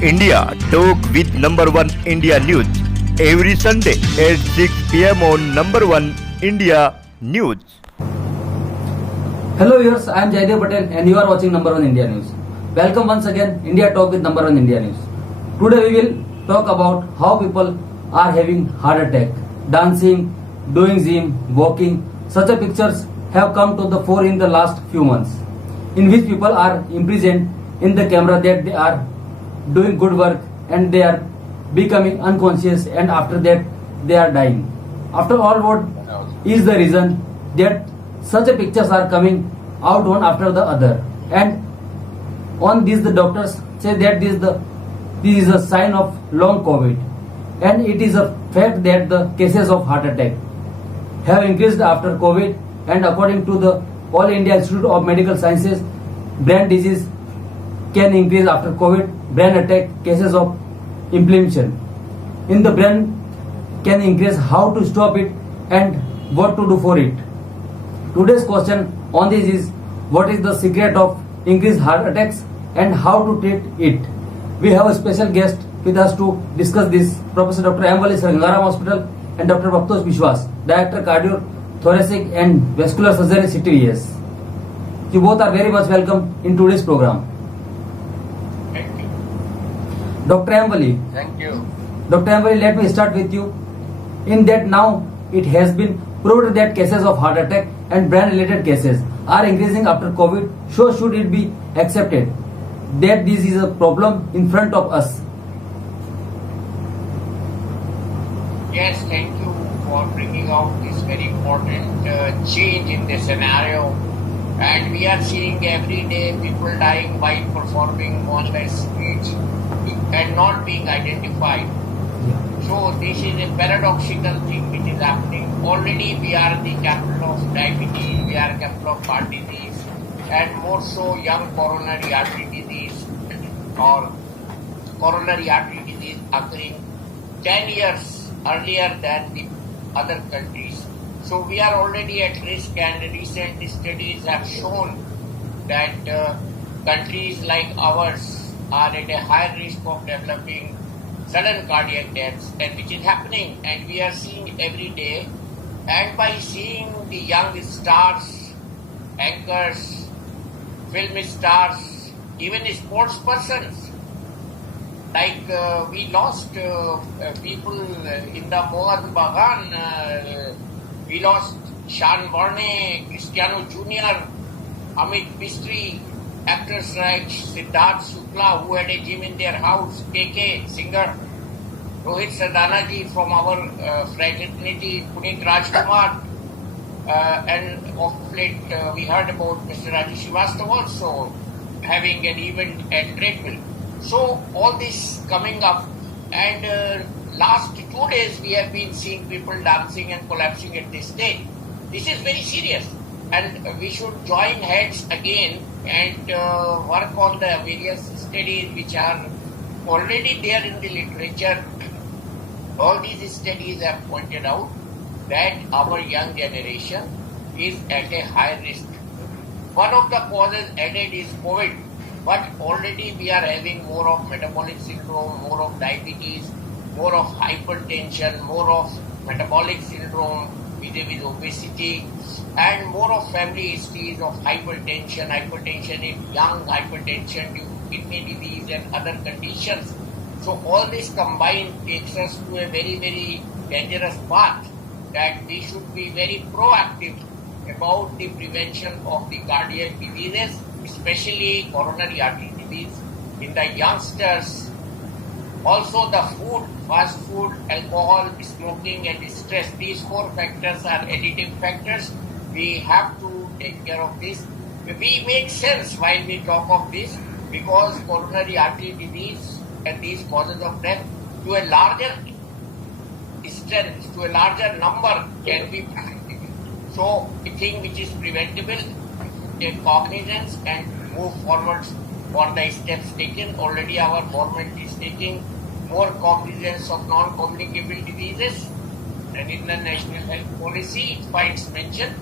India. Talk with number one India news every Sunday at 6 p.m. on number one India news. Hello viewers, I am JAYDEV Patel and you are watching number one India news. Welcome once again India Talk with number one India news. Today we will talk about how people are having heart attack, dancing, doing gym, walking. Such a pictures have come to the fore in the last few months, in which people are imprisoned in the camera that they are doing good work and they are becoming unconscious, and after that they are dying. After all, what is the reason that such a pictures are coming out one after the other? And on this the doctors say that this is a sign of long COVID, and it is a fact that the cases of heart attack have increased after COVID. And according to the All India Institute of Medical Sciences, brain disease can increase after COVID. Brain attack cases of inflammation in the brain can increase. How to stop it and what to do for it? Today's question on this is, what is the secret of increased heart attacks and how to treat it? We have a special guest with us to discuss this, Professor Dr. Wali, Ganga Hospital, and Dr. Bhabhatosh Biswas, Director Cardio, Thoracic and Vascular Surgery, CTVS. You both are very much welcome in today's program. Thank you. Dr. Wali. Thank you. Dr. Wali, let me start with you. In that now it has been proved that cases of heart attack and brain related cases are increasing after COVID. So should it be accepted that this is a problem in front of us? Yes, thank you for bringing out this very important change in the scenario. And we are seeing every day people dying while performing one speech and not being identified. So this is a paradoxical thing which is happening. Already we are the capital of diabetes, we are capital of heart disease, and more so young coronary artery disease or coronary artery disease occurring 10 years earlier than the other countries. So we are already at risk, and recent studies have shown that countries like ours are at a higher risk of developing sudden cardiac deaths, and which is happening, and we are seeing every day. And by seeing the young stars, anchors, film stars, even sports persons, like we lost people in the Mohan Bagan, we lost Sean Varney, Cristiano Jr., Amit Mistry, actors like Siddharth Shukla, who had a gym in their house, KK, singer, Rohit Sadanaji from our fraternity, Puneet Rajkumar, and of late we heard about Mr. Rajesh Srivastava also having an event at Redmill. So all this coming up, and last 2 days we have been seeing people dancing and collapsing at this stage. This is very serious, and we should join heads again and work on the various studies which are already there in the literature. All these studies have pointed out that our young generation is at a high risk. One of the causes added is COVID, but already we are having more of metabolic syndrome, more of diabetes, more of hypertension, more of metabolic syndrome with obesity, and more of family histories of hypertension in young, hypertension due to kidney disease and other conditions. So all this combined takes us to a very, very dangerous path, that we should be very proactive about the prevention of the cardiac diseases, especially coronary artery disease in the youngsters. Also the food, fast food, alcohol, smoking and stress, these 4 factors are additive factors. We have to take care of this. We make sense while we talk of this, because coronary artery disease and these causes of death to a larger strength, to a larger number can be preventable. So a thing which is preventable, take cognizance and move forward for the steps taken. Already our government is taking more cognizance of non-communicable diseases, and in the National Health Policy it finds mention.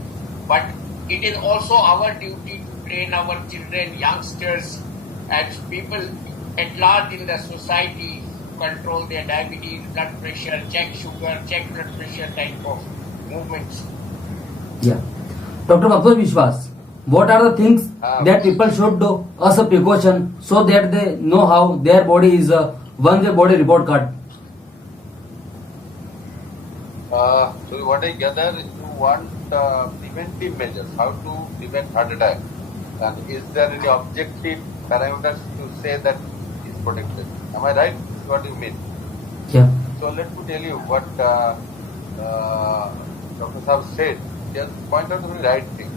But it is also our duty to train our children, youngsters, and people at large in the society control their diabetes, blood pressure, check sugar, check blood pressure type of movements. Yeah. Dr. Bhabhatosh Biswas, what are the things that people should do as a precaution so that they know how their body is once their body report card? So what I gather, you want preventive measures, how to prevent heart attack, and is there any objective parameters to say that is protected? Am I right? What do you mean? Yeah. So let me tell you what Dr. Saab said. Just point out the very right thing.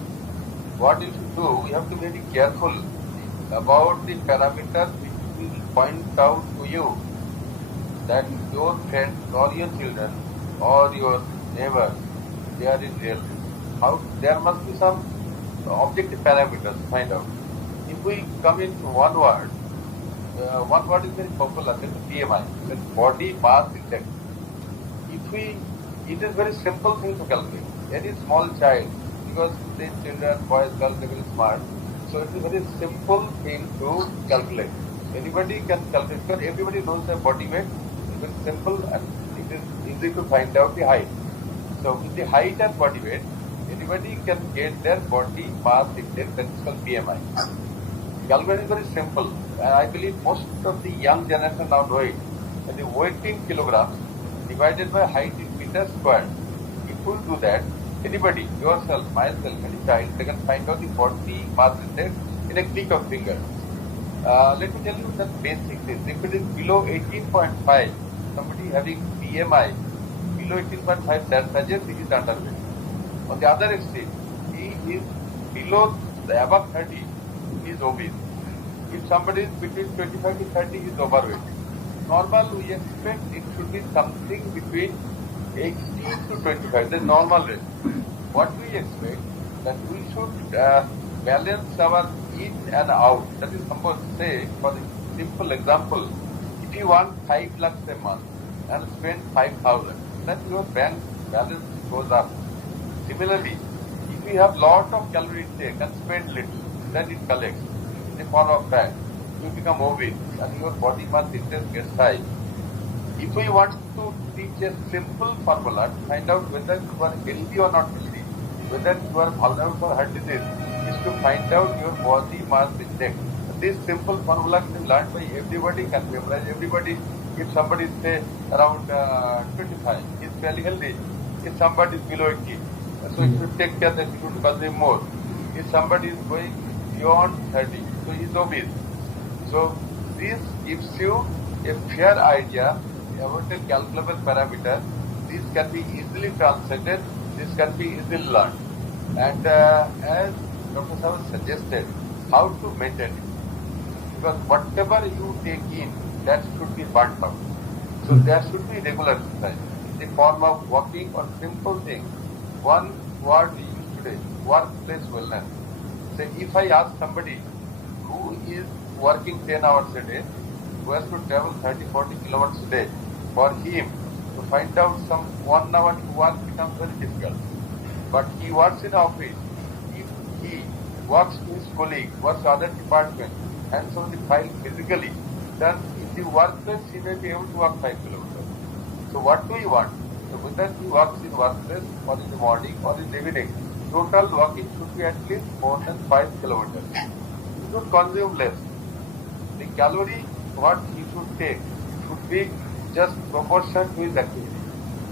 What you should do, you have to be very careful about the parameters which will point out to you that your friends or your children or your neighbors, they are in real risk. How there must be some objective parameters to find out. If we come into one word is very popular, that is BMI, that is body mass index. It is very simple thing to calculate. Any small child, because these children, boys, girls, they are very smart, so it is a very simple thing to calculate. Anybody can calculate, because everybody knows their body weight. It is very simple and it is easy to find out the height. So with the height and body weight, anybody can get their body mass index, that is called BMI. Calculation is very simple. I believe most of the young generation now know it. And the weight in kilograms divided by height in meters squared. If you do that, anybody, yourself, myself, any child, they can find out the body mass index in a click of finger. Let me tell you the basic things. If it is below 18.5, somebody having BMI below 18.5, that suggests he is underweight. On the other extreme, he is below the above 30, he is obese. If somebody is between 25 to 30, he is overweight. Normal, we expect it should be something between 18 to 25, the normal range. What we expect, that we should balance our in and out. That is, suppose, say, for the simple example, if you want 5 lakhs a month and spend 5,000, then your bank balance goes up. Similarly, if you have lot of calorie intake and spend little, then it collects in the form of fat. You become obese and your body mass index gets high. If we want to teach a simple formula to find out whether you are healthy or not healthy, whether you are vulnerable for heart disease, is to find out your body mass index. This simple formula can be learned by everybody, can memorize everybody. If somebody is say around 25, he is fairly healthy. If somebody is below 80, so you should take care that you should consume more. If somebody is going beyond 30, so he is obese. So this gives you a fair idea about a calculable parameter. This can be easily translated, this can be easily learned. And as Dr. Saab suggested, how to maintain it. Because whatever you take in, that should be burnt out. So there should be regular exercise in the form of walking or simple things. One word we use today, workplace wellness. Say, if I ask somebody who is working 10 hours a day, who has to travel 30-40 kilometers a day, for him to find out some 1 hour to work becomes very difficult. But he works in office. If he works to his colleagues, works other departments, and so the file physically, then in the workplace he may be able to walk 5 kilometers. So what do you want? So whether he works in workplace or in the morning or in the evening, total walking should be at least more than 5 kilometers. He should consume less. The calorie what he should take should be just proportion to his activity.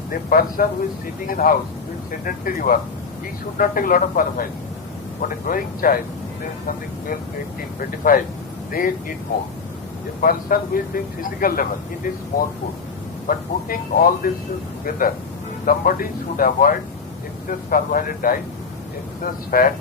The person who is sitting in house doing sedentary work, he should not take a lot of carbohydrates. But a growing child, there is something 12, 18, 25, they need more. A person who is doing physical level, he needs more food. But putting all this together, somebody should avoid excess carbohydrate diet, excess fat,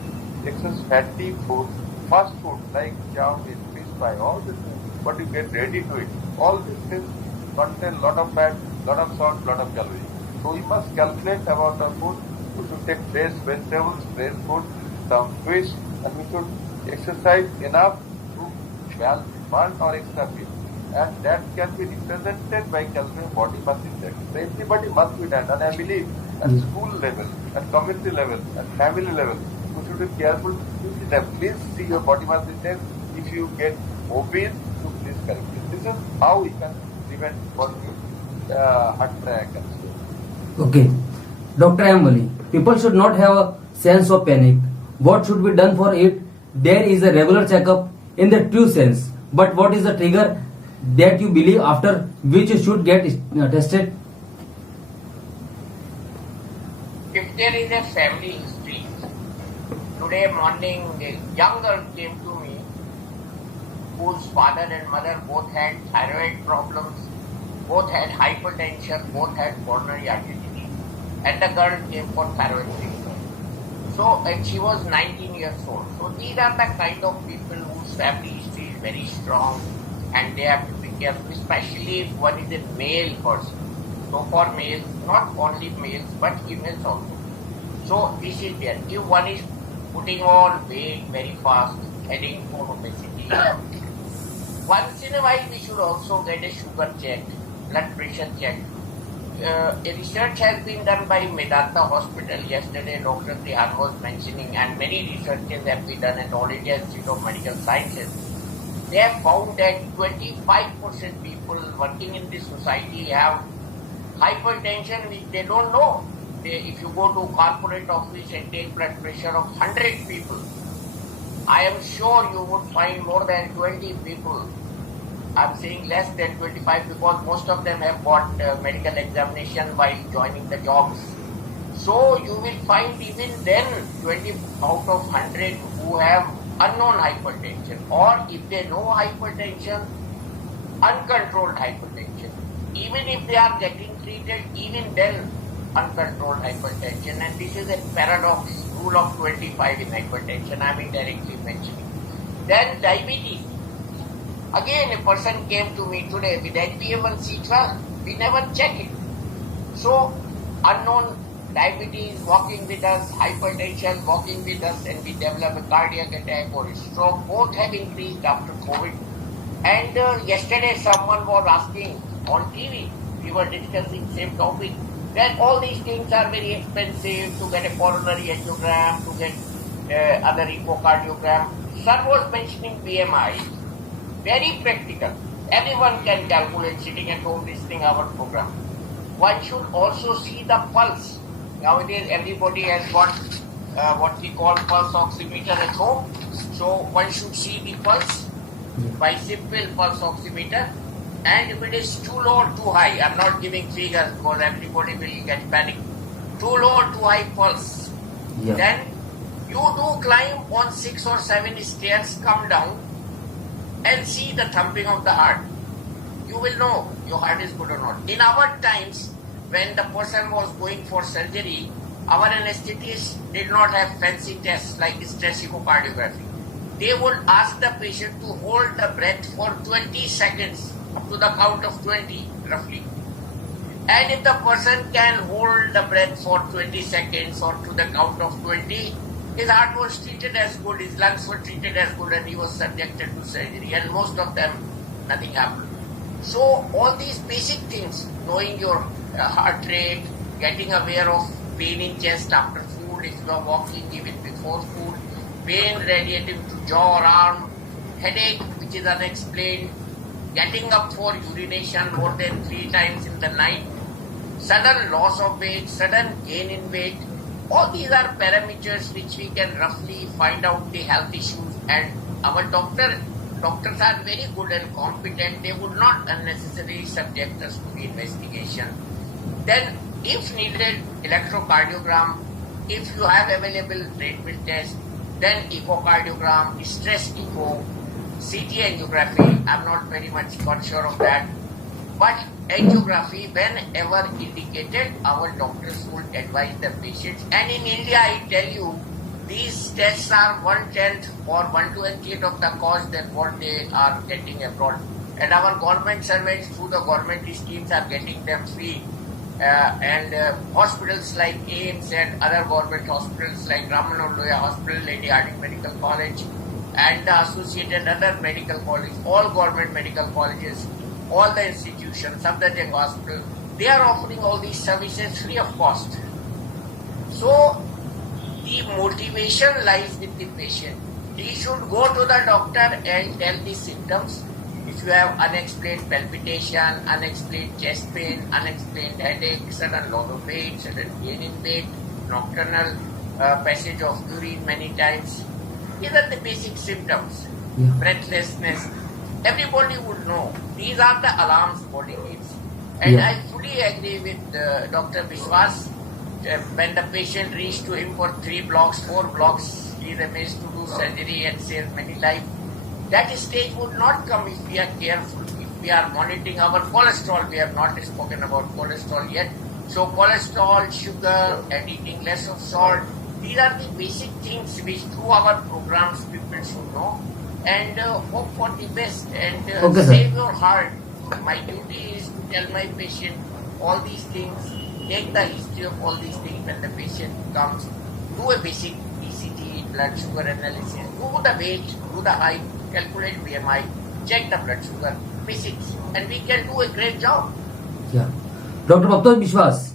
excess fatty food, fast food like chow meat, fish fry, all these things, what you get ready to eat. All these things contain lot of fat, lot of salt, lot of calories. So we must calculate about our food. We should take fresh vegetables, fresh food, some fish, and we should exercise enough to burn our extra fat. And that can be represented by calculating body mass index. So everybody must be done. And I believe at school level, at community level, at family level, we should be careful to teach them. Please see your body mass index if you get obese, you please correct it. This is how you can prevent what heart attack and stroke. Okay. Dr. Wali, people should not have a sense of panic. What should be done for it? There is a regular checkup in the true sense. But what is the trigger that you believe after which you should get tested? If there is a family history, today morning a young girl came to me whose father and mother both had thyroid problems, both had hypertension, both had coronary artery disease, and the girl came for thyroid treatment. So, and she was 19 years old. So these are the kind of people whose family history is very strong, and they have to be careful, especially if one is a male person. So for males, not only males but females also. So this is there. If one is putting on weight very fast, heading for obesity, once in a while we should also get a sugar check, blood pressure check. A research has been done by Medanta Hospital. Yesterday Dr. Tihan was mentioning, and many researches have been done at All India Institute of Medical Sciences. They have found that 25% people working in this society have hypertension which they don't know. If you go to corporate office and take blood pressure of 100 people, I am sure you would find more than 20 people. I'm saying less than 25 because most of them have got medical examination while joining the jobs. So you will find even then 20 out of 100 who have unknown hypertension, or if they know hypertension, uncontrolled hypertension. Even if they are getting treated, even then uncontrolled hypertension. And this is a paradox, rule of 25 in hypertension I am indirectly mentioning. Then diabetes. Again, a person came to me today with HbA1c 12. We never check it. So, unknown diabetes walking with us, hypertension walking with us, and we develop a cardiac attack or a stroke. Both have increased after COVID. And yesterday someone was asking on TV, we were discussing same topic, that all these things are very expensive, to get a coronary angiogram, to get other echocardiogram. Sir was mentioning BMI. Very practical. Everyone can calculate sitting at home listening our program. One should also see the pulse. Nowadays everybody has got what we call pulse oximeter at home. So one should see the pulse by simple pulse oximeter. And if it is too low or too high, I'm not giving figures because everybody will get panic. Too low or too high pulse. Yeah. Then you do climb on 6 or 7 stairs, come down, and see the thumping of the heart. You will know your heart is good or not. In our times, when the person was going for surgery, our anesthetists did not have fancy tests like stress echocardiography. They would ask the patient to hold the breath for 20 seconds, up to the count of 20 roughly. And if the person can hold the breath for 20 seconds or to the count of 20, his heart was treated as good, his lungs were treated as good, and he was subjected to surgery. And most of them, nothing happened. So all these basic things, knowing your heart rate, getting aware of pain in chest after food, if you are walking even before food, pain radiating to jaw or arm, headache which is unexplained, getting up for urination more than 3 times in the night, sudden loss of weight, sudden gain in weight. All these are parameters which we can roughly find out the health issues, and our doctors are very good and competent. They would not unnecessarily subject us to the investigation. Then if needed, electrocardiogram, if you have available treatment test, then echocardiogram, stress echo, CT angiography, I'm not very much sure of that. But angiography, whenever indicated, our doctors will advise the patients. And in India, I tell you, these tests are 1/10 or 1/20 of the cost than what they are getting abroad. And our government servants through the government schemes are getting them free. And hospitals like AIMS and other government hospitals like Ramanollaya Hospital, Lady Harding Medical College, and the associated other medical colleges, all government medical colleges, all the institutions, Safdarjung Hospital, they are offering all these services free of cost. So the motivation lies with the patient. he should go to the doctor and tell the symptoms. If you have unexplained palpitation, unexplained chest pain, unexplained headache, sudden loss of weight, sudden gain in weight, nocturnal passage of urine many times, these are the basic symptoms. Yeah. Breathlessness, everybody would know. These are the alarms body gives. And Yeah. I fully agree with Dr. Biswas. When the patient reaches to him for 3 blocks, 4 blocks, he is amazed to do surgery and saves many lives. That stage would not come if we are careful, if we are monitoring our cholesterol. We have not spoken about cholesterol yet. So cholesterol, sugar, and eating less of salt, these are the basic things which through our programs people should know. And hope for the best and Okay, sir. save your heart. My duty is to tell my patient all these things, take the history of all these things when the patient comes, do a basic ECG, blood sugar analysis, do the weight, do the height, calculate BMI, check the blood sugar, basics, and we can do a great job. Yeah. Dr. Bhabhatosh Biswas,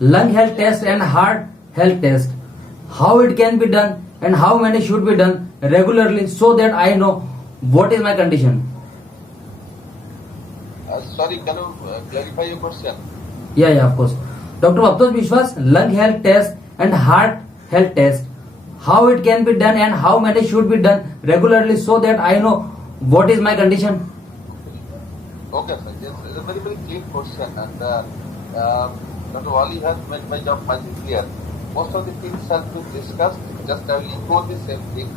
lung health test and heart health test, how it can be done and how many should be done regularly so that I know what is my condition. Sorry, can you clarify your question? Yeah, of course. Dr. Bhabhatosh Biswas, lung health test and heart health test, how it can be done and how many should be done regularly so that I know what is my condition. Okay, sir. Yes, it's a very, very clear question, and Dr. Wali has made my job much clear. Most of the things have been discussed. Just I will echo the same thing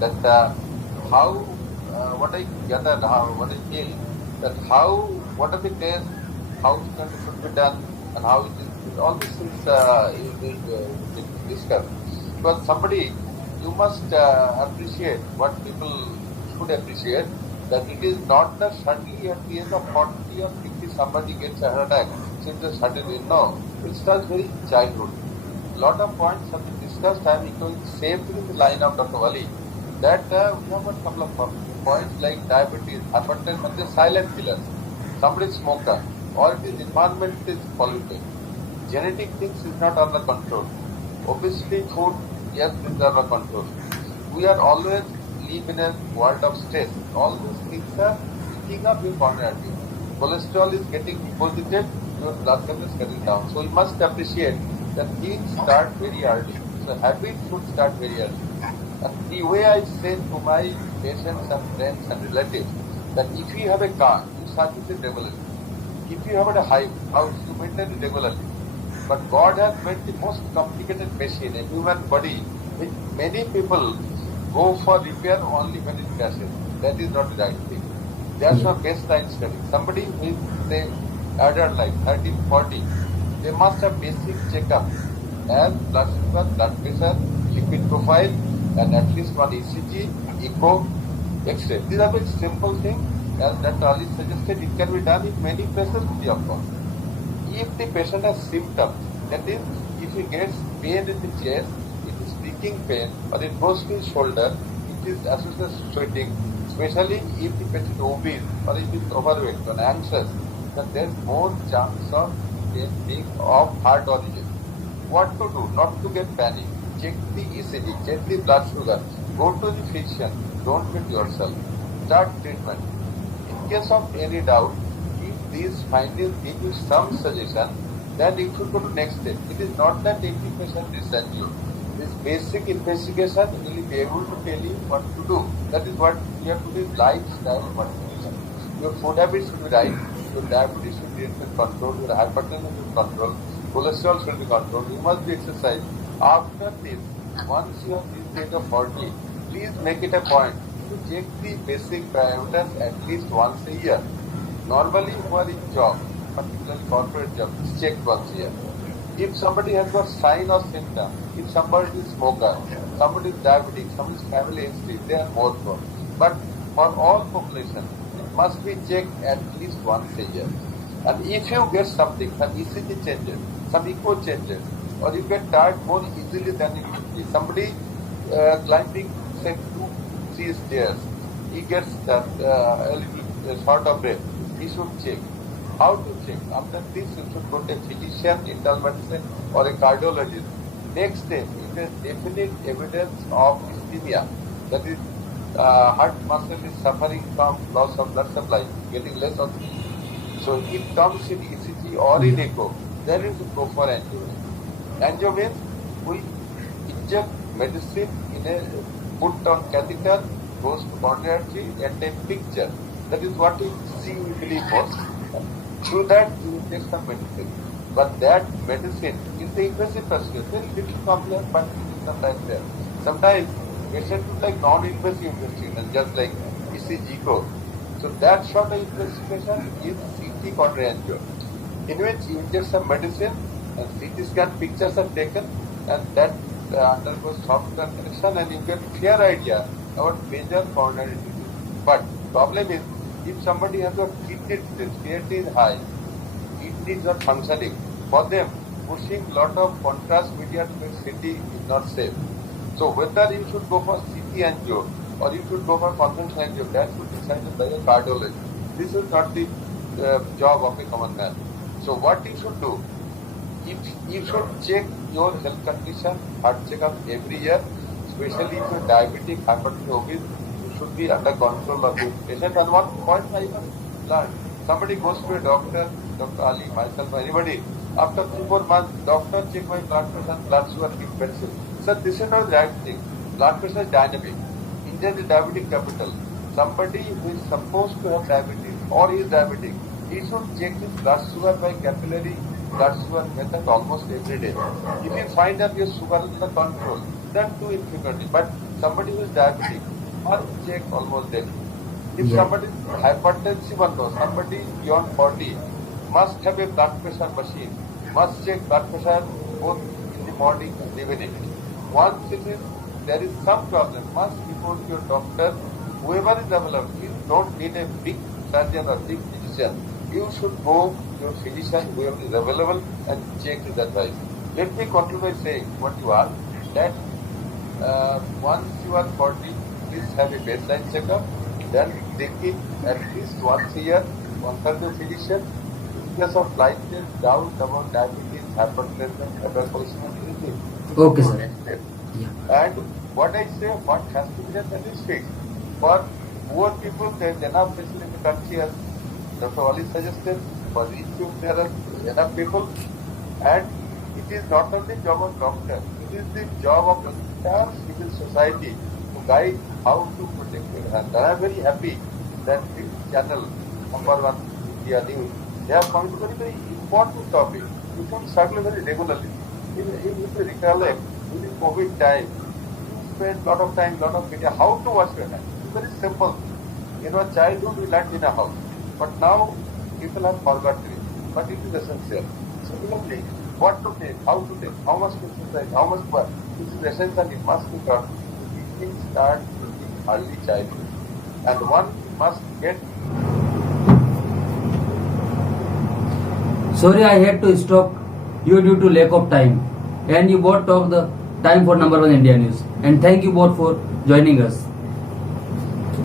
that how, what I gathered, what I feel, that how, what are the tests, how it should be done, and how it is. All these things is discussed. Because somebody, you must appreciate what people should appreciate, that it is not that suddenly at the age of 40 or 50 somebody gets a heart attack, since suddenly, no, it starts very childhood. Lot of points have been discussed. I am echoing the same thing in the line of Dr. Wali, that we have a couple of points like diabetes, hypertension, they silent killers. Somebody is smoker, or it is environment is polluted. Genetic things is not under control. Obviously, food, yes, is under control. We are always live in a world of stress. All these things are picking up in coronary. Cholesterol is getting deposited, your blood level is getting down. So you must appreciate that things start very early. So habits should start very early. And the way I say to my patients and friends and relatives, that if you have a car, you service it regularly. If you have a house, you maintain it regularly. But God has made the most complicated machine, a human body, which many people go for repair only when it crashes. That is not the right thing. That's a baseline study. Somebody who is, say, adult life, 30, 40, they must have basic checkup as blood sugar, blood pressure, lipid profile, and at least one ECG, echo, X-ray. These are very simple things. As Dr. Ali suggested, it can be done in many places free of cost. If the patient has symptoms, that is, if he gets pain in the chest, it is sticking pain, or it goes to his shoulder, it is associated with sweating, especially if the patient is obese or if he is overweight or anxious, then there is more chance of being of heart origin. What to do? Not to get panic. Check the ECG, check the blood sugar, go to the physician, don't get yourself. Start treatment. In case of any doubt, if these findings give you some suggestion, then you should go to next step. It is not that 80% is sent you. This basic investigation will be able to tell you what to do. That is what you have to do, lifestyle modification. Your food habits should be right, your diabetes should be in control, your hypertension should be controlled, cholesterol should be controlled, you must be exercised. After this, once you have this age of 40, please make it a point to check the basic parameters at least once a year. Normally, who are in job, particularly corporate job, is checked once a year. If somebody has got sign or symptom, if somebody is smoker, somebody is diabetic, somebody is family history, they are more prone. But for all population, it must be checked at least once a year. And if you get something, some ECG changes, some echo changes, or you get tired more easily than it should be. Somebody climbing, say, 2-3 stairs, he gets a little short of breath, he should check. How to check? After this, you should go to a physician, internal medicine, or a cardiologist. Next step, if there is definite evidence of ischemia, That is, heart muscle is suffering from loss of blood supply, getting less oxygen. So it comes in ECG or in echo, then you should go for angio. Angio means we inject medicine in a put on catheter, goes to coronary artery and take picture. That is what we see usually most. Through that you take some medicine. But that medicine is the invasive procedure. Very little complex, but it is sometimes there. Sometimes patients would like non-invasive investigation, just like ECG code. So that sort of investigation is CT coronary angio, in which you inject some medicine and CT scan pictures are taken and that undergoes software correction and you get clear idea about major coronary disease. But problem is, if somebody has got kidney disease, creatinine is high, kidney is not functioning, for them pushing lot of contrast media to CT is not safe. So whether you should go for CT angio or you should go for conventional angio, that should be decided by a cardiologist. This is not the job of a common man. So what you should do, if you should check your health condition, heart checkup every year, especially if you're diabetic, hypertensive, obese, you should be under control of the patient. And one point I have learned, somebody goes to a doctor, Dr. Ali, myself, anybody, after 3-4 months, doctor check my blood pressure, blood sugar, give medicine. So this is not the right thing. Blood pressure is dynamic. India is the diabetic capital. Somebody who is supposed to have diabetes or is diabetic, he should check his blood sugar by capillary blood sugar method almost every day. If you find that your sugar is under control, then do infrequently. But somebody who is diabetic must check almost daily. If somebody is hypertensive or somebody beyond 40 must have a blood pressure machine, must check blood pressure both in the morning and evening. Once there is some problem, must report to your doctor, whoever is available. You don't need a big surgeon or big physician. You should go to your physician, whoever is available, and check his advice. Let me continue by saying what you asked, that once you are 40, please have a baseline checkup, then take it at least once a year, consult the physician. In case of life doubt about diabetes, hypertension, hypercholesterol, anything. Okay, sir. Yeah. And what I say, what has to be done, that is fixed. For poor people, there is enough facility in the country, as Dr. Wali suggested. For rich people, there are enough people. And it is not only the job of doctor, it is the job of the entire civil society to guide how to protect your health. And I am very happy that this channel, #1 India News, they have come to a very important topic. You can circle very regularly. If you recollect, during COVID time, you spend a lot of time, lot of media, how to wash your hands. It's very simple. In our childhood, we learned in a house. But now, people have forgotten it. But it is essential. Similarly, what to take, how to take, how much to exercise, how much work. This is essential. It must be taught. Things start in early childhood. And one must get. Sorry, I had to stop you due to lack of time. And you both took the time for #1 India News. And thank you both for joining us.